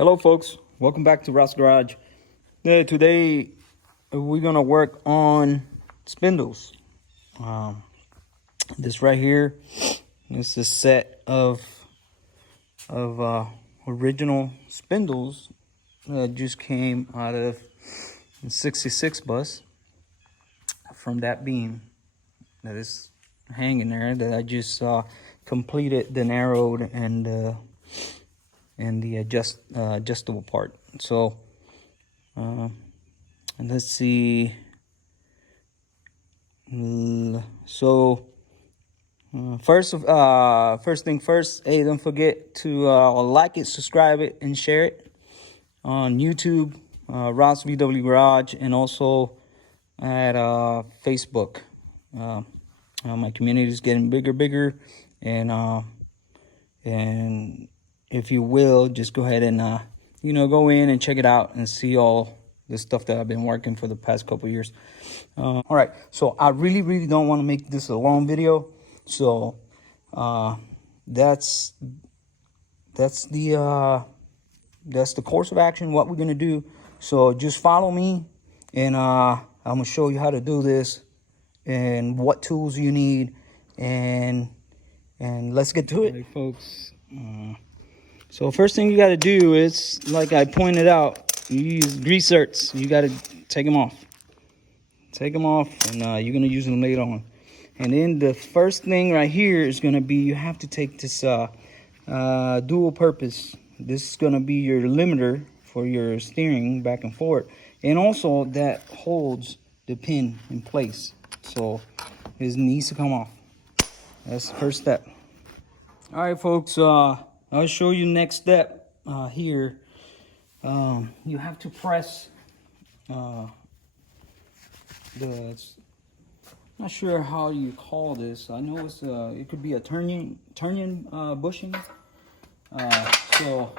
Hello folks, welcome back to Ross Garage. Today we're gonna work on spindles. This right here, this is a set of original spindles that just came out of the 66 bus from that beam that is hanging there that I just completed the narrowed and the adjustable part. So and let's see. So first thing first, hey, don't forget to like it, subscribe it, and share it on YouTube, Ross VW Garage, and also at Facebook. My community is getting bigger, and if you will, just go ahead and go in and check it out and see all the stuff that I've been working for the past couple of years. All right, so I really don't want to make this a long video, so that's the course of action, what we're gonna do. So just follow me, and I'm gonna show you how to do this and what tools you need, and let's get to it. All right, folks. So first thing you got to do is, like I pointed out, you use grease zerks. You got to take them off. Take them off, and you're going to use them later on. And then the first thing right here is going to be, you have to take this dual purpose. This is going to be your limiter for your steering back and forth. And also that holds the pin in place. So it needs to come off. That's the first step. All right, folks. I'll show you next step here. You have to press not sure how you call this. I know it's it could be a turning bushing. So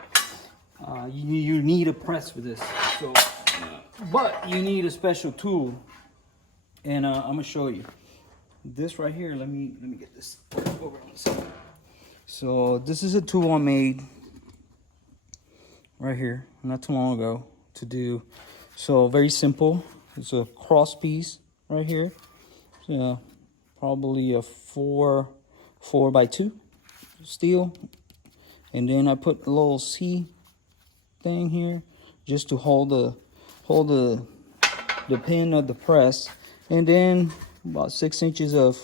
you need a press for this. So, but you need a special tool, and I'm gonna show you this right here. Let me get this over on the side. So this is a tool I made right here not too long ago to do. So very simple. It's a cross piece right here. So probably a 4x2 steel, and then I put a little C thing here just to hold the pin of the press, and then about 6 inches of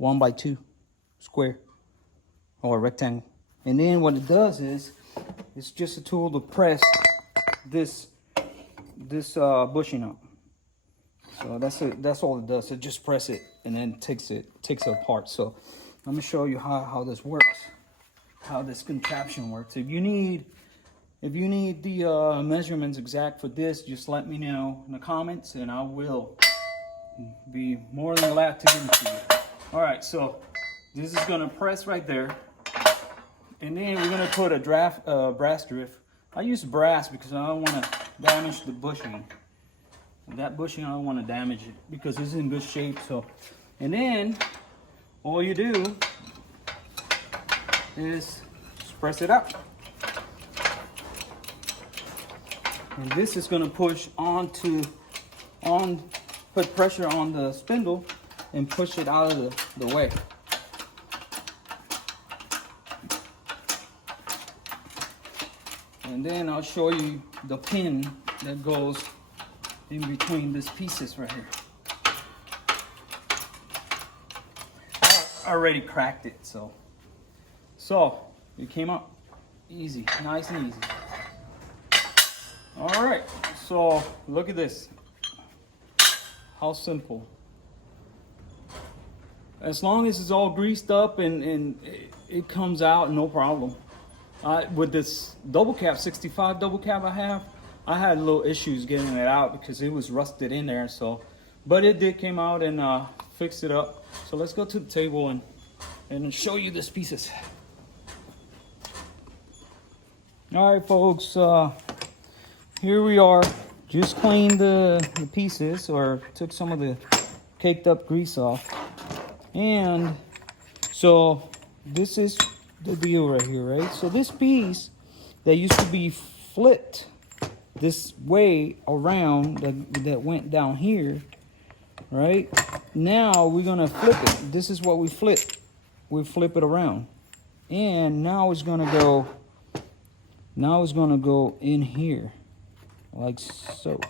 1x2 square or rectangle. And then what it does is, it's just a tool to press this bushing up. So that's it. That's all it does. It just press it and then takes it apart. So let me show you how this works, how this contraption works. If you need the measurements exact for this, just let me know in the comments, and I will be more than glad to give them to you. All right, so this is gonna press right there, and then we're gonna put a brass drift. I use brass because I don't want to damage the bushing. That bushing, I don't want to damage it because it's in good shape. So, and then all you do is just press it up, and this is gonna push put pressure on the spindle and push it out of the way. And then I'll show you the pin that goes in between these pieces right here. I already cracked it, so it came out easy, nice and easy. All right, so look at this. How simple. As long as it's all greased up and it comes out, no problem. With this double cap, 65 double cap I had little issues getting it out because it was rusted in there. So, but it did came out and fixed it up. So let's go to the table and show you these pieces. All right, folks, here we are. Just cleaned the pieces, or took some of the caked up grease off. And so this is the deal right here, right? So this piece that used to be flipped this way around, that went down here, right? Now we're gonna flip it. This is what we flip. We flip it around. And now it's gonna go, in here, like so.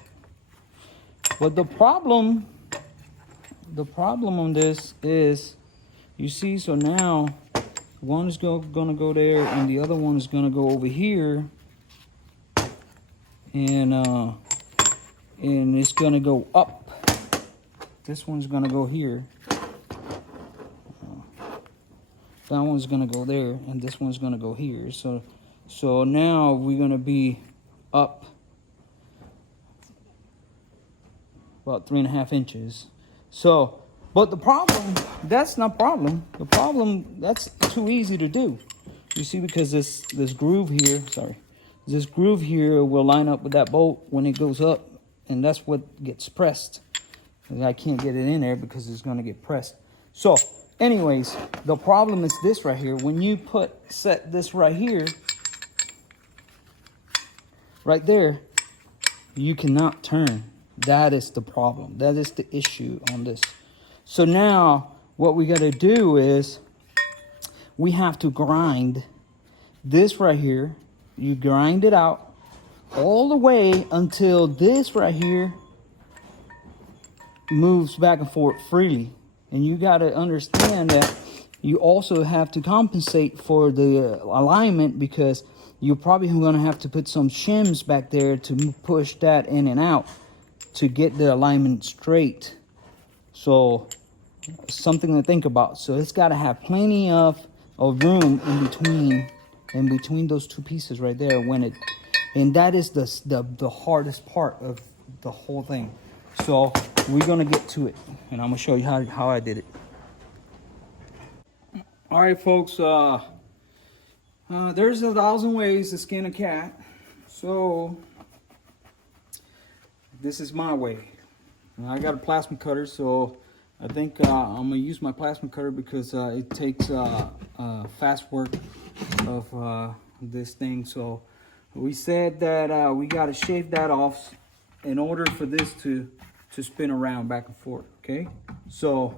But the problem on this is, you see, so now one is gonna go there and the other one is gonna go over here, and it's gonna go up. This one's gonna go here. That one's gonna go there, and this one's gonna go here. So now we're gonna be up about 3.5 inches. So, but the problem, that's not problem. The problem, that's too easy to do. You see, because this groove here, this groove here will line up with that bolt when it goes up, and that's what gets pressed. I can't get it in there because it's gonna get pressed. So, anyways, the problem is this right here. When you set this right here, right there, you cannot turn. That is the problem. That is the issue on this. So now what we got to do is we have to grind this right here. You grind it out all the way until this right here moves back and forth freely. And you got to understand that you also have to compensate for the alignment, because you're probably going to have to put some shims back there to push that in and out to get the alignment straight. So something to think about. So it's got to have plenty of room in between those two pieces right there, and that is the hardest part of the whole thing. So we're gonna get to it, and I'm gonna show you how I did it. All right, folks, there's 1,000 ways to skin a cat. So this is my way. I got a plasma cutter, so I think I'm gonna use my plasma cutter because it takes fast work of this thing. So we said that we got to shave that off in order for this to spin around back and forth. Okay, so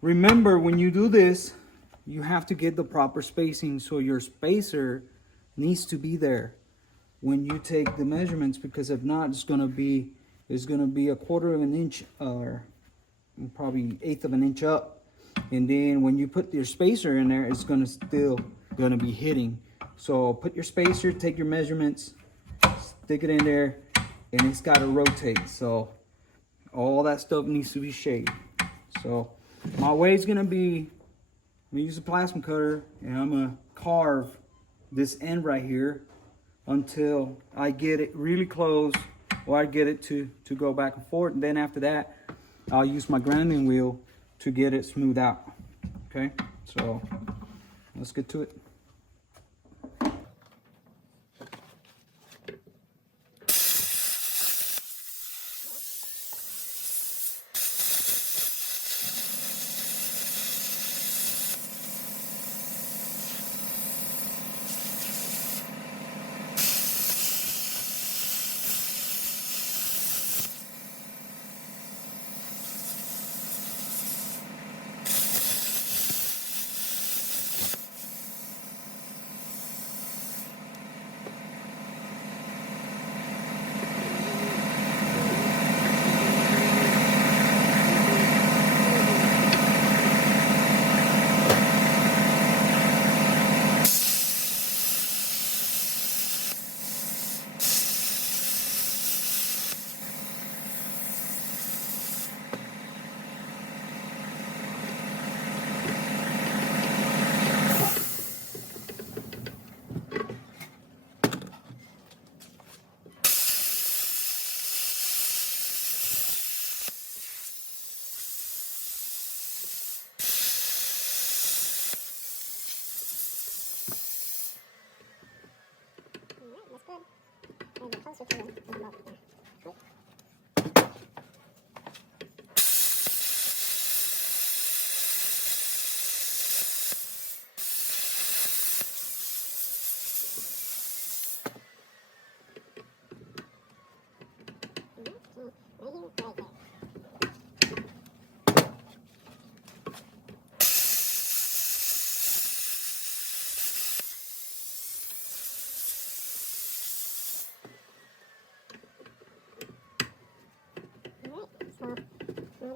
remember, when you do this, you have to get the proper spacing. So your spacer needs to be there when you take the measurements, because if not, it's gonna be a 1/4 of an inch or probably 1/8 of an inch up, and then when you put your spacer in there, it's still gonna be hitting. So put your spacer, take your measurements, stick it in there, and it's got to rotate. So all that stuff needs to be shaved. So my way is gonna be, I'm gonna use a plasma cutter, and I'm gonna carve this end right here until I get it really close, or I get it to go back and forth. And then after that, I'll use my grinding wheel to get it smoothed out. Okay, so let's get to it.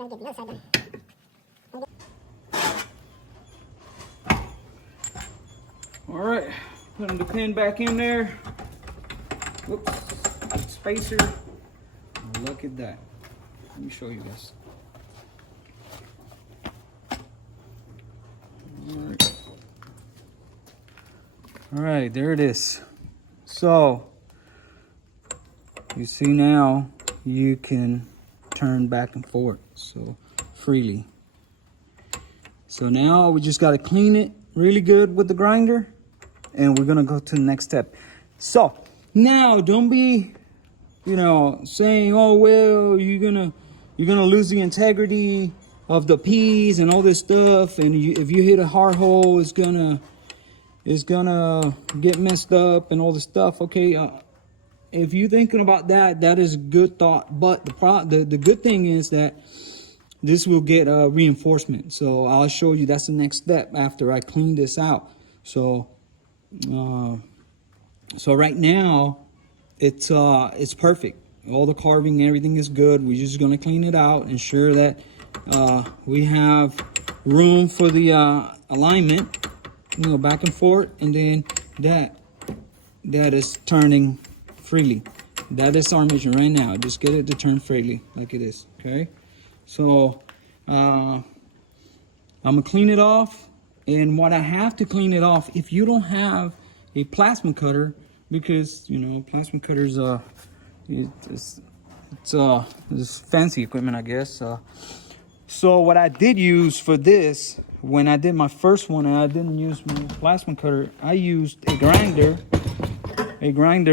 All right, putting the pin back in there. Whoops, spacer. Look at that. Let me show you this. All right, there it is. So you see now you can turn back and forth so freely. So now we just got to clean it really good with the grinder, and we're gonna go to the next step. So now don't be, saying, oh well, you're gonna lose the integrity of the piece and all this stuff, and if you hit a hard hole, it's gonna get messed up and all this stuff. Okay, if you're thinking about that, that is a good thought. But the good thing is that this will get reinforcement. So I'll show you. That's the next step after I clean this out. So right now it's perfect. All the carving, everything is good. We're just gonna clean it out, ensure that we have room for the alignment. Back and forth, and then that is turning freely. That is our mission right now. Just get it to turn freely like it is. Okay, so I'm gonna clean it off, and what I have to clean it off, if you don't have a plasma cutter, because plasma cutters it's fancy equipment, I guess. So what I did use for this, when I did my first one and I didn't use my plasma cutter, I used a grinder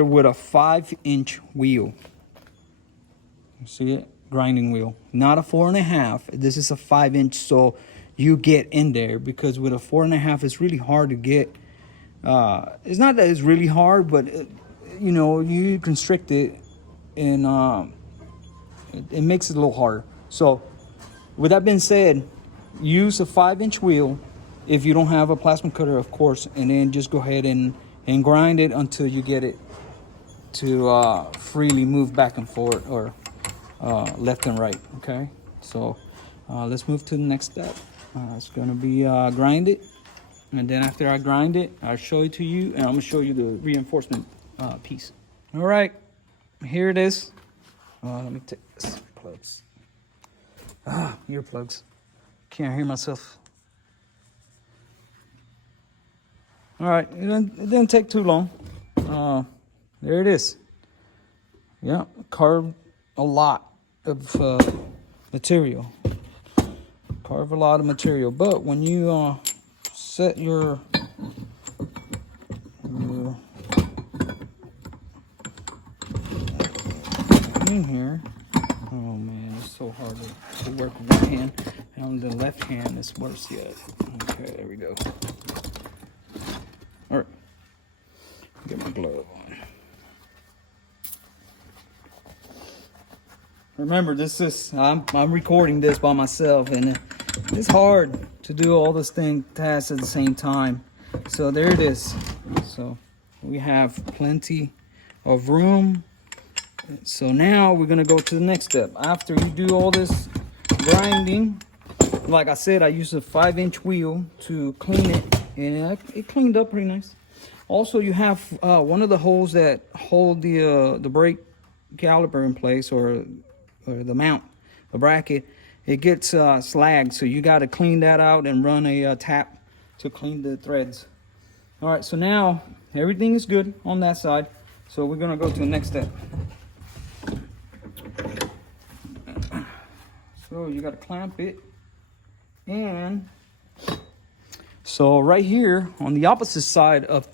with a 5-inch wheel. You see it? Grinding wheel. Not a 4.5. This is a 5-inch, so you get in there, because with a 4.5, it's really hard to get. It's not that it's really hard, but you constrict it, and it makes it a little harder. So with that being said, use a 5-inch wheel if you don't have a plasma cutter, of course, and then just go ahead and grind it until you get it to freely move back and forth, or left and right. Okay, so let's move to the next step. It's gonna be grind it, and then after I grind it, I'll show it to you, and I'm gonna show you the reinforcement piece. All right, here it is. Let me take this plugs. Earplugs. Can't hear myself. All right, it didn't take too long. There it is. Yeah, carved a lot of material. Carve a lot of material, but when you set your in here. Oh man, it's so hard to work with one hand. And on the left hand, it's worse yet. Okay, there we go. All right, get my glove on. Remember, I'm recording this by myself, and it's hard to do all this tasks at the same time. So there it is. So we have plenty of room. So now we're gonna go to the next step. After you do all this grinding, like I said, I used a 5-inch wheel to clean it, and it cleaned up pretty nice. Also, you have one of the holes that hold the brake caliper in place, or the mount, the bracket. It gets slagged, so you got to clean that out and run a tap to clean the threads. All right, so now everything is good on that side. So we're gonna go to the next step. So you got to clamp it, and so right here on the opposite side of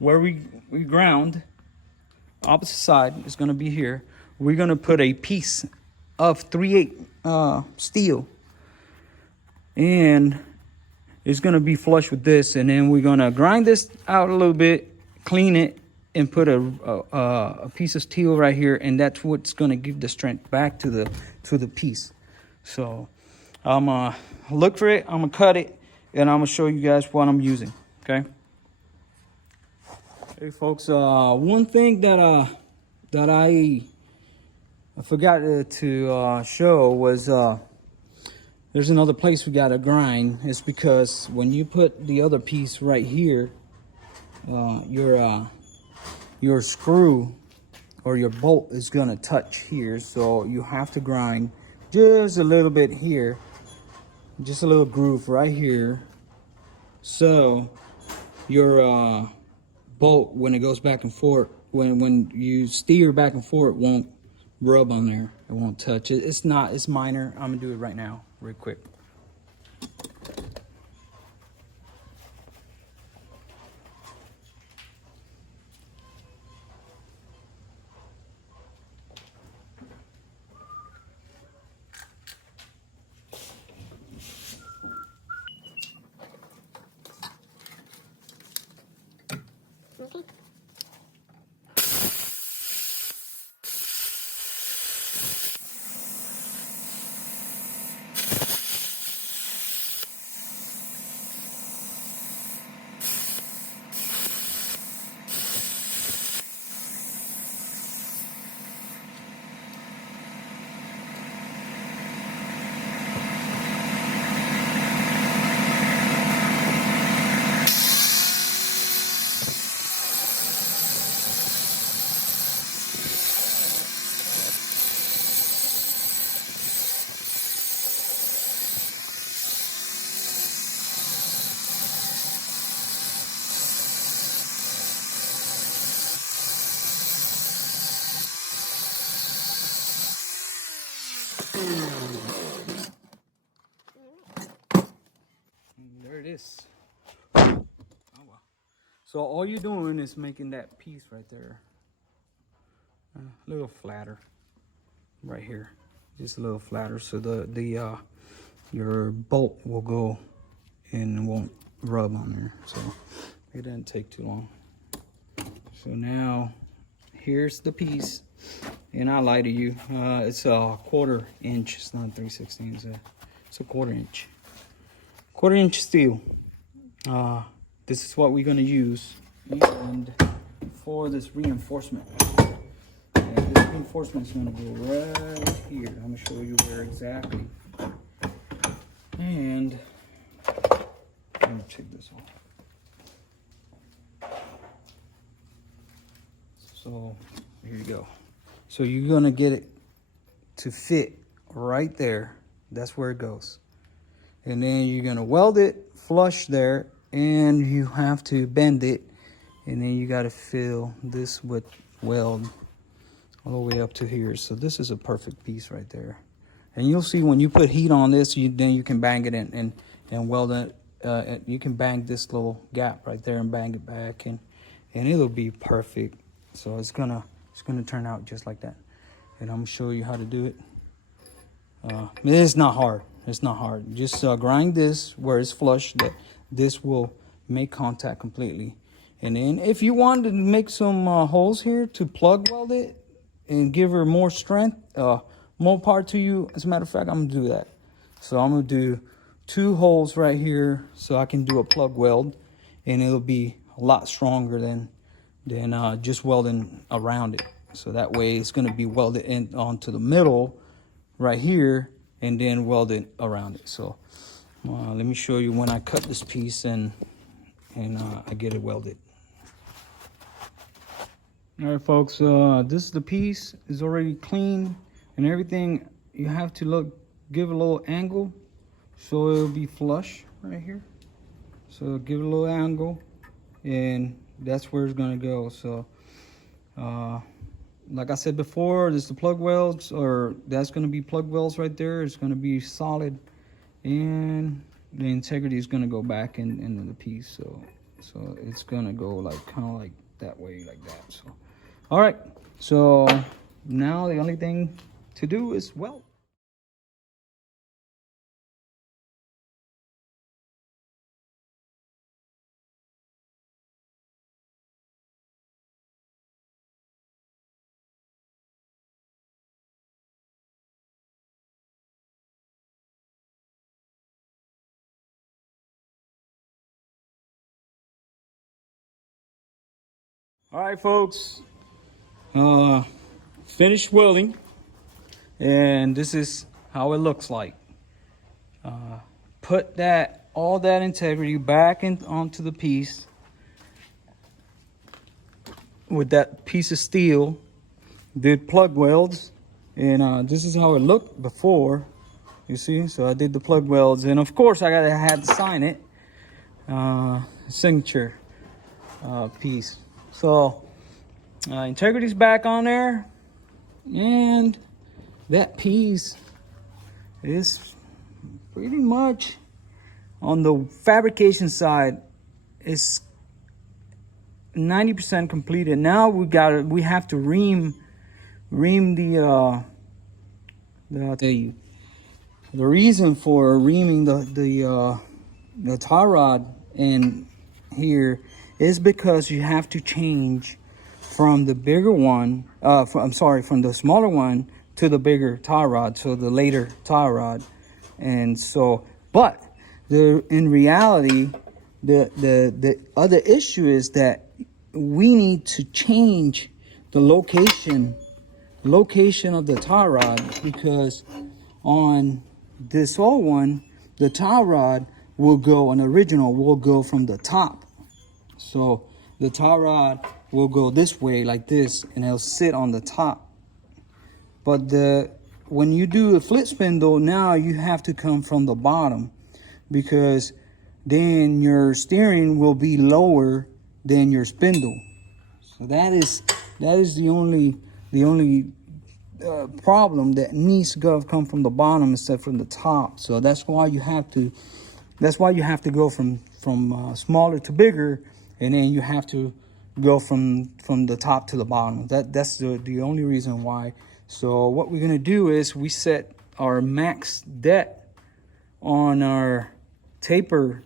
where we ground, opposite side is going to be here. We're going to put a piece of 3/8 steel, and it's going to be flush with this, and then we're going to grind this out a little bit, clean it, and put a piece of steel right here, and that's what's going to give the strength back to the piece. So I'm gonna look for it, I'm gonna cut it, and I'm gonna show you guys what I'm using. Okay. Hey folks, one thing that I forgot to show was there's another place we gotta grind. It's because when you put the other piece right here, your screw or your bolt is gonna touch here, so you have to grind just a little bit here, just a little groove right here, so your bolt, when it goes back and forth, when you steer back and forth, won't rub on there, it won't touch it. It's minor. I'm gonna do it right now real quick. There it is. Oh wow. So all you're doing is making that piece right there a little flatter right here, just a little flatter, so your bolt will go and won't rub on there, so it doesn't take too long. So now here's the piece, and I lie to you, it's a 1/4 inch. It's not 3/16. It's a 1/4 inch. 1/4 inch steel. This is what we're gonna use, and for this reinforcement. And this reinforcement is gonna go right here. I'm gonna show you where exactly. And let me take this off. So here you go. So you're gonna get it to fit right there. That's where it goes. And then you're gonna weld it flush there, and you have to bend it, and then you got to fill this with weld all the way up to here. So this is a perfect piece right there. And you'll see when you put heat on this, then you can bang it in and weld it. You can bang this little gap right there and bang it back, and it'll be perfect. So it's gonna turn out just like that. And I'm gonna show you how to do it. It's not hard. It's not hard. Just grind this where it's flush. That this will make contact completely. And then if you want to make some holes here to plug weld it and give her more strength, more power to you. As a matter of fact, I'm gonna do that. So I'm gonna do 2 holes right here so I can do a plug weld, and it'll be a lot stronger than just welding around it. So that way it's gonna be welded in onto the middle right here, and then weld it around it. So let me show you when I cut this piece and I get it welded. All right, folks, this is the piece. Is already clean and everything. You have to give it a little angle so it'll be flush right here. So give it a little angle, and that's where it's gonna go. So like I said before, this is the plug welds, or that's gonna be plug welds right there. It's gonna be solid, and the integrity is gonna go back into the piece. So it's gonna go like kind of like that way, like that. So all right, so now the only thing to do is weld. All right, folks, finished welding, and this is how it looks like. put all that integrity back onto the piece with that piece of steel. Did plug welds, and this is how it looked before. You see, so I did the plug welds, and of course I had to sign it, signature piece. So integrity's back on there, and that piece is pretty much on the fabrication side. It's 90% completed. Now we have to ream the reason for reaming the tie rod in here is because you have to change from the bigger one, from the smaller one to the bigger tie rod, so the later tie rod. And so, but in reality, the other issue is that we need to change the location of the tie rod, because on this old one, the tie rod an original will go from the top. So the tie rod will go this way like this, and it'll sit on the top. But when you do a flip spindle, now you have to come from the bottom, because then your steering will be lower than your spindle. So that is the only problem, that needs to come from the bottom instead from the top. So that's why you have to go from smaller to bigger, and then you have to go from the top to the bottom. That's the only reason why. So what we're gonna do is we set our max depth on our taper,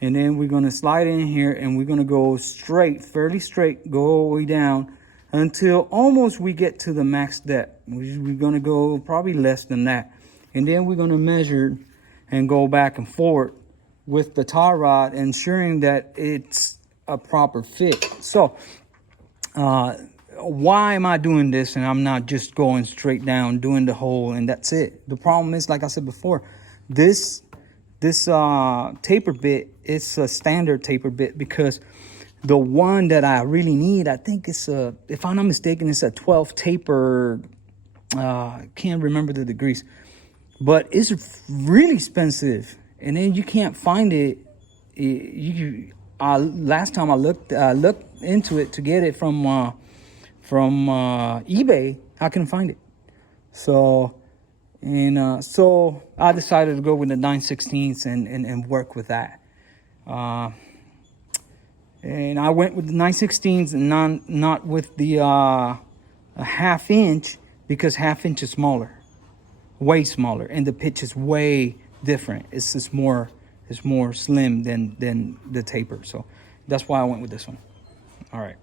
and then we're gonna slide in here, and we're gonna go straight, fairly straight, go all the way down until almost we get to the max depth. We're gonna go probably less than that, and then we're gonna measure and go back and forth with the tie rod, ensuring that it's a proper fit. So why am I doing this, and I'm not just going straight down doing the hole and that's it? The problem is, like I said before, this taper bit, it's a standard taper bit, because the one that I really need, I think it's if I'm not mistaken, it's a 12 taper. Can't remember the degrees, but it's really expensive, and then you can't find it. Last time I looked into it to get it from eBay, I couldn't find it. So I decided to go with the 9/16 and work with that. And I went with the 9/16 and not with the a 1/2 inch, because 1/2 inch is smaller, way smaller, and the pitch is way different. It's just more slim than the taper. So that's why I went with this one. All right.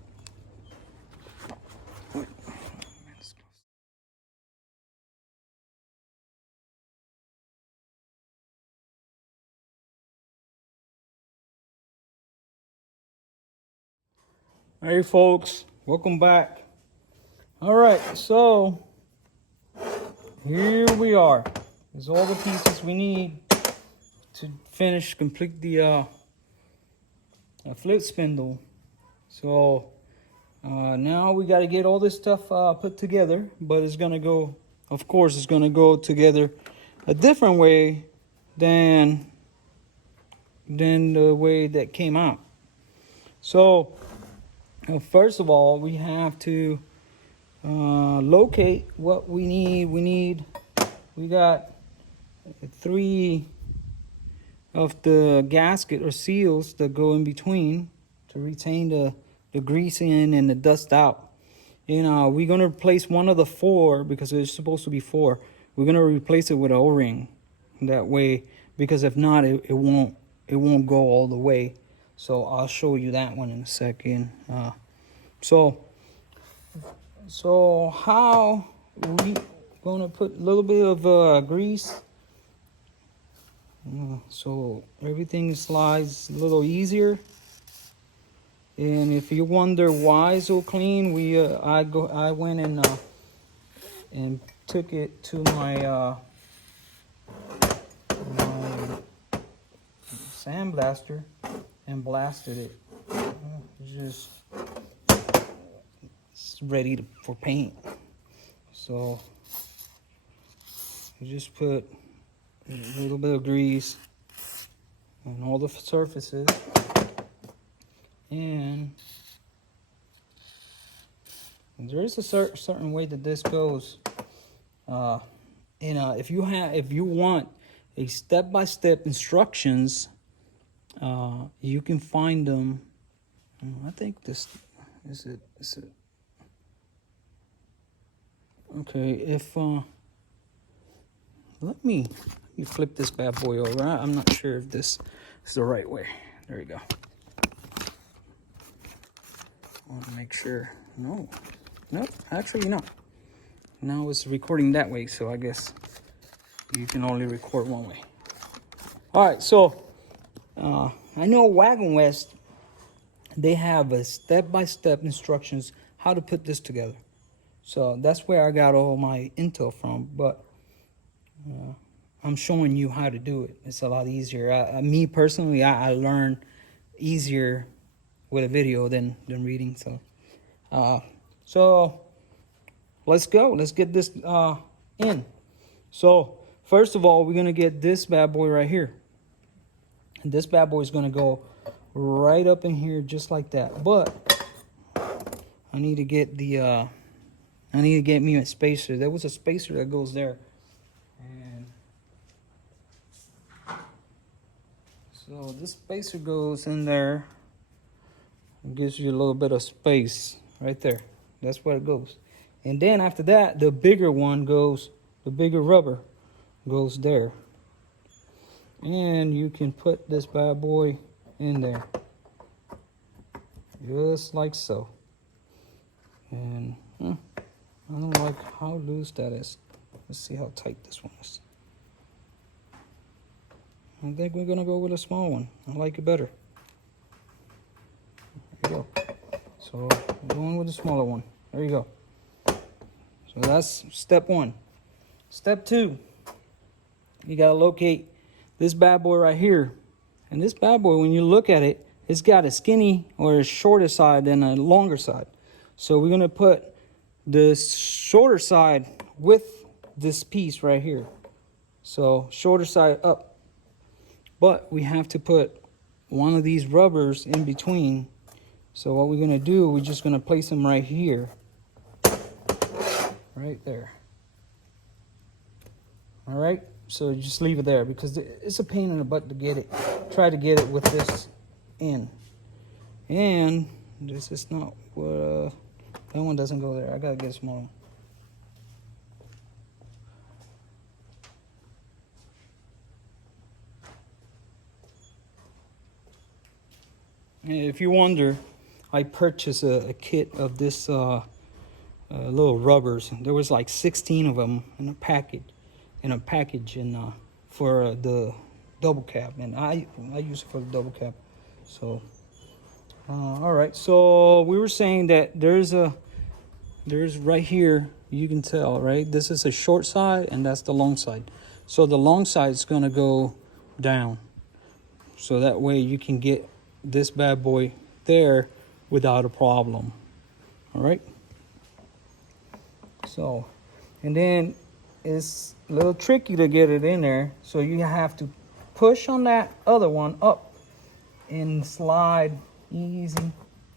Hey folks, welcome back. All right, so here we are. There's all the pieces we need to complete the flip spindle. So now we got to get all this stuff put together, but it's gonna go, of course, it's gonna go together a different way than the way that came out. So first of all, we have to locate what we need. We got 3 of the gasket or seals that go in between to retain the grease in and the dust out. And we're gonna replace one of the 4, because there's supposed to be 4. We're gonna replace it with an O-ring, that way, because if not, it won't go all the way. So I'll show you that one in a second. So how we gonna put a little bit of grease, so everything slides a little easier. And if you wonder why it's so clean, I went and took it to my sandblaster and blasted it. Just it's ready for paint. So you just put a little bit of grease on all the surfaces, and there is a certain way that this goes. If you want a step-by-step instructions, you can find them. I think this is it. Okay, if let me flip this bad boy over. I'm not sure if this is the right way. There you go. I want to make sure. No, actually not. Now it's recording that way, so I guess you can only record one way. All right, so I know Wagon West, they have a step-by-step instructions how to put this together. So that's where I got all my intel from, but I'm showing you how to do it. It's a lot easier. Me personally, I learn easier with a video than reading. So let's go. Let's get this in. So first of all, we're gonna get this bad boy right here. And this bad boy is gonna go right up in here just like that. But I need to get the I need to get me a spacer. There was a spacer that goes there. And so this spacer goes in there. It gives you a little bit of space right there. That's where it goes. And then after that, the bigger one goes, the bigger rubber goes there. And you can put this bad boy in there. Just like so. And I don't like how loose that is. Let's see how tight this one is. I think we're gonna go with a small one. I like it better. There you go. So I'm going with the smaller one. There you go. So that's step one. Step two, you gotta locate this bad boy right here. And this bad boy, when you look at it, it's got a skinny or a shorter side and a longer side. So we're gonna put the shorter side with this piece right here. So shorter side up. But we have to put one of these rubbers in between. So what we're gonna do, we're just gonna place them right here. Right there. All right, so just leave it there because it's a pain in the butt to get it. Try to get it with this in. And this is not what, that one doesn't go there. I gotta get a small one. If you wonder, I purchased a kit of this little rubbers. There was like 16 of them in a package, and for the double cap, and I use it for the double cap. So all right, so we were saying that there's right here, you can tell, right? This is a short side and that's the long side. So the long side is gonna go down. So that way you can get this bad boy there without a problem. All right. So, and then it's a little tricky to get it in there. So you have to push on that other one up and slide easy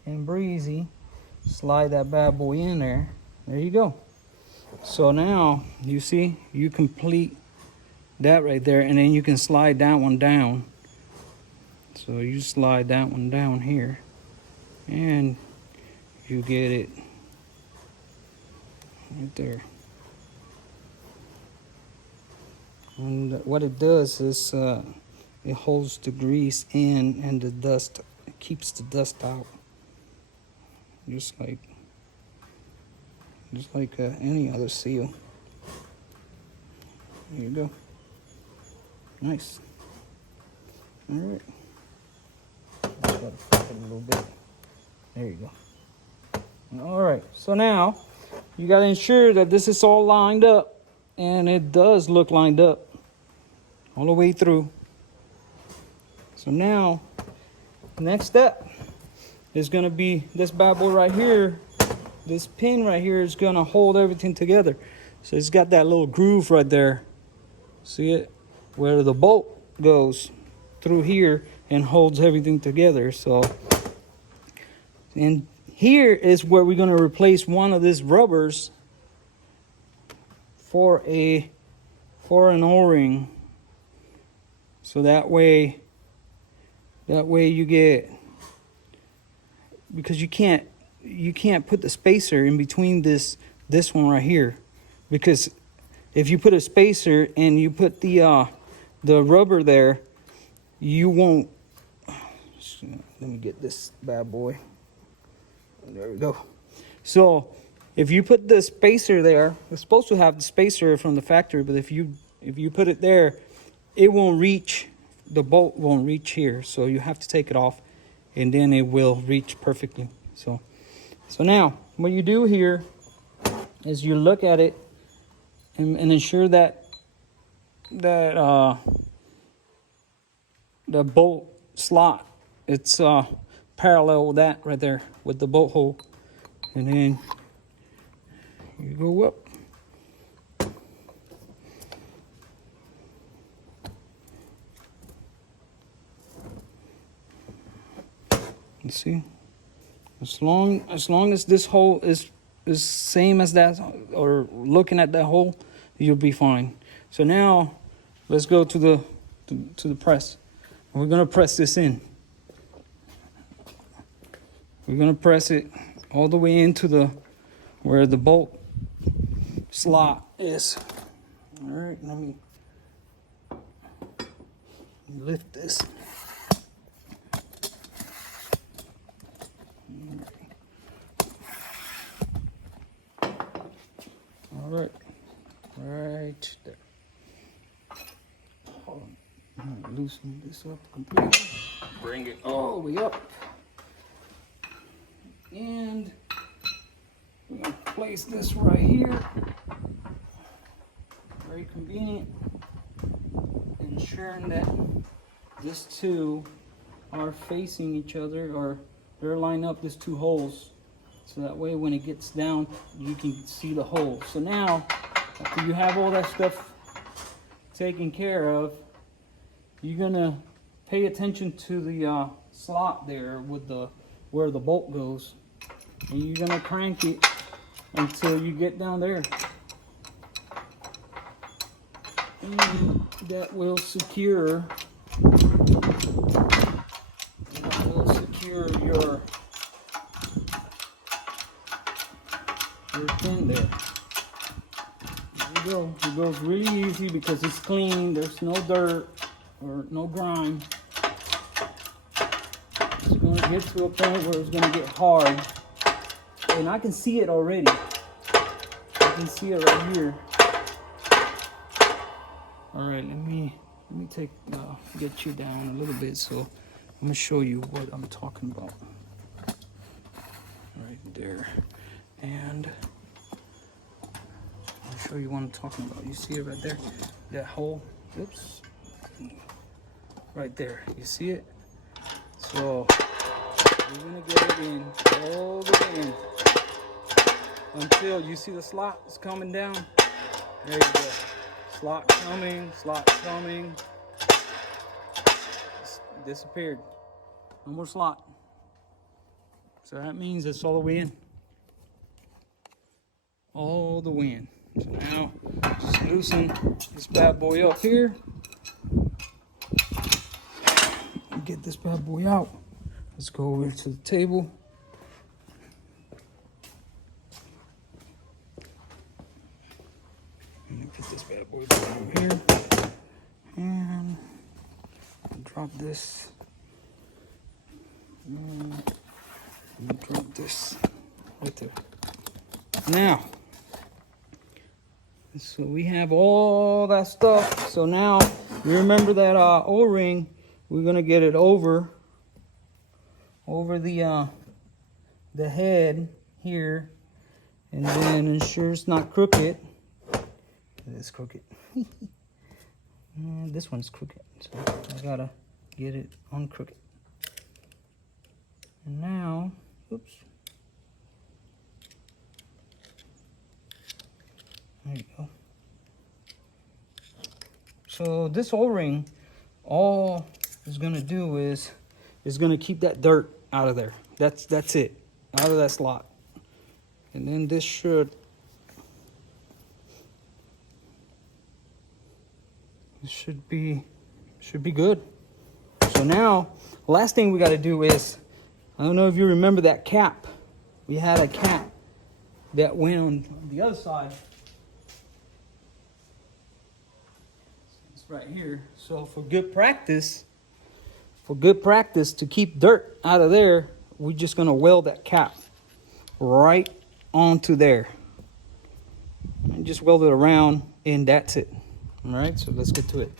and breezy. Slide that bad boy in there. There you go. So now you see, you complete that right there, and then you can slide that one down. So you slide that one down here, and you get it right there. And what it does is it holds the grease in, and the dust, it keeps the dust out. Just like any other seal. There you go. Nice. All right. Just gotta flip it a little bit. There you go. All right. So now you gotta ensure that this is all lined up, and it does look lined up all the way through. So now, next step is gonna be this bad boy right here. This pin right here is gonna hold everything together. So it's got that little groove right there. See it? Where the bolt goes through here and holds everything together. So, and here is where we're gonna replace one of these rubbers for an O-ring. So that way you get, because you can't put the spacer in between this one right here, because if you put a spacer and you put the rubber there, you won't. Let me get this bad boy. There we go. So if you put the spacer there, it's supposed to have the spacer from the factory, but if you put it there, it won't reach. The bolt won't reach here, so you have to take it off, and then it will reach perfectly. So now what you do here is you look at it and ensure that the bolt slot, it's parallel with that right there with the bolt hole, and then you go up. You see, as long as this hole is same as that, or looking at that hole, you'll be fine. So now let's go to the press. We're gonna press this in. We're gonna press it all the way into where the bolt slot is. All right, let me lift this. All right, right there. Hold on. I'm gonna loosen this up completely. Bring it all the way up. And we're gonna place this right here. Very convenient. Ensuring that these two are facing each other, or they're lined up, these two holes. So that way when it gets down, you can see the hole. So now, after you have all that stuff taken care of, you're gonna pay attention to the slot there with where the bolt goes. And you're gonna crank it until you get down there. And that will secure your pin there. There you go. It goes really easy because it's clean. There's no dirt or no grime. It's going to get to a point where it's going to get hard. And I can see it already. I can see it right here. All right, let me take get you down a little bit, so I'm gonna show you what I'm talking about. Right there, and I'll show you what I'm talking about. You see it right there, that hole. Oops, right there. You see it? So we're gonna get it in all the way in until you see the slot is coming down. There you go. Slot coming, slot coming. It's disappeared. No more slot. So that means it's all the way in. All the way in. So now, just loosen this bad boy up here. Get this bad boy out. Let's go over to the table. Put this bad boy down over here, and drop this, and drop this right there. Now, so we have all that stuff. So now you remember that O-ring. We're gonna get it over the head here, and then ensure it's not crooked. It is crooked. And this one's crooked, so I gotta get it uncrooked. And now, oops. There you go. So this O-ring, all it's gonna do is gonna keep that dirt out of there. That's it, out of that slot. And then this should be good. So now, last thing we got to do is, I don't know if you remember that cap. We had a cap that went on the other side. It's right here. So for good practice to keep dirt out of there, we're just gonna weld that cap right onto there. And just weld it around, and that's it. All right, so let's get to it.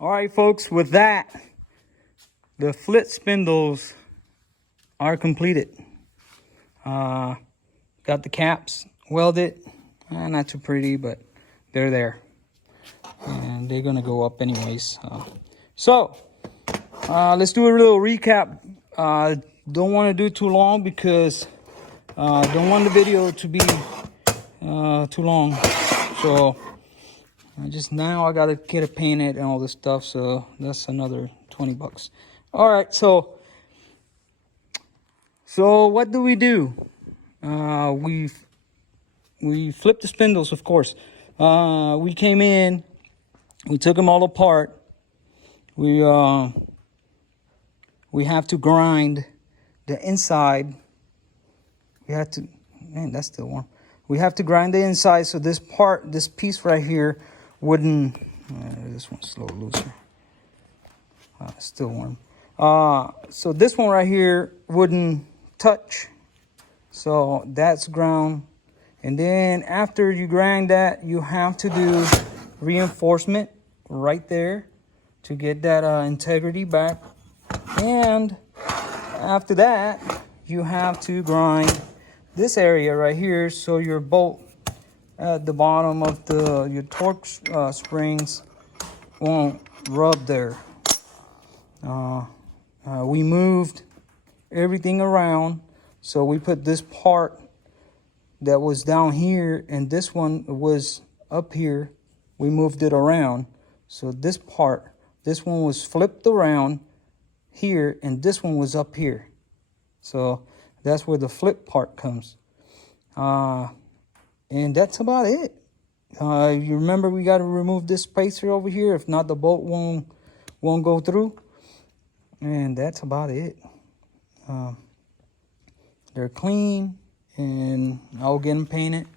All right, folks, with that, the flit spindles are completed. Got the caps welded. Not too pretty, but they're there. And they're gonna go up anyways. So let's do a little recap. Don't want to do too long because don't want the video to be too long. So I gotta get it painted and all this stuff. So that's another 20 bucks. All right, so what do? We flipped the spindles, of course. We came in, we took them all apart. We have to grind the inside. That's still warm. We have to grind the inside so this piece right here wouldn't. This one's a little looser. It's still warm. So this one right here wouldn't touch. So that's ground. And then after you grind that, you have to do reinforcement right there to get that integrity back. And after that, you have to grind this area right here so your bolt at the bottom of your torque springs won't rub there. We moved everything around, so we put this part that was down here and this one was up here. We moved it around, so this one was flipped around here and this one was up here. So that's where the flip part comes. And that's about it. You remember we got to remove this spacer over here. If not, the bolt won't go through. And that's about it. They're clean, and I'll get them painted.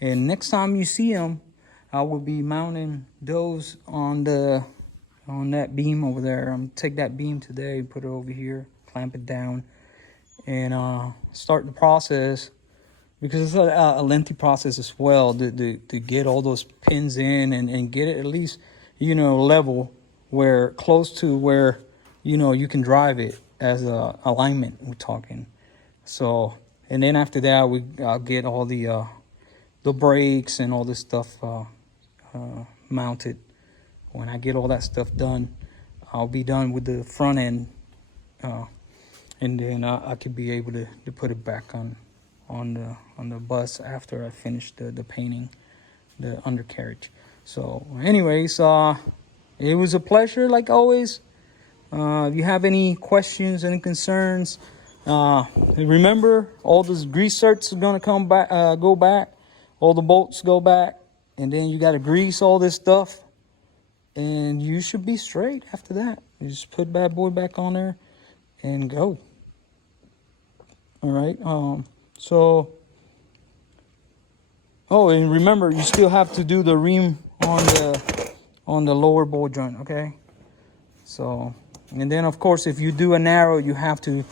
And next time you see them, I will be mounting those on that beam over there. I'm gonna take that beam today, put it over here, clamp it down, and start the process, because it's a lengthy process as well to get all those pins in and get it at least, level, where close to where, you can drive it as a alignment we're talking. So, and then after that, I'll get all the brakes and all this stuff mounted. When I get all that stuff done, I'll be done with the front end, and then I could be able to put it back on the bus after I finish the painting, the undercarriage. So anyways, it was a pleasure like always. If you have any questions, any concerns, remember, all those grease certs are gonna go back, all the bolts go back, and then you gotta grease all this stuff, and you should be straight after that. You just put bad boy back on there and go. All right. And remember, you still have to do the ream on the lower ball joint. Okay. So, and then of course, if you do a narrow, you have to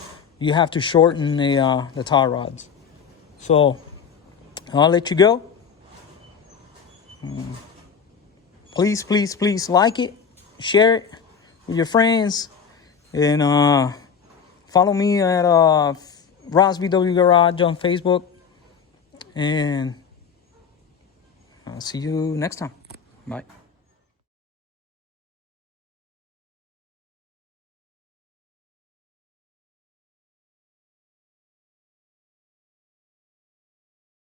shorten the tie rods. So I'll let you go. Please like it, share it with your friends, and follow me at Ross VW Garage on Facebook. And I'll see you next time. Bye.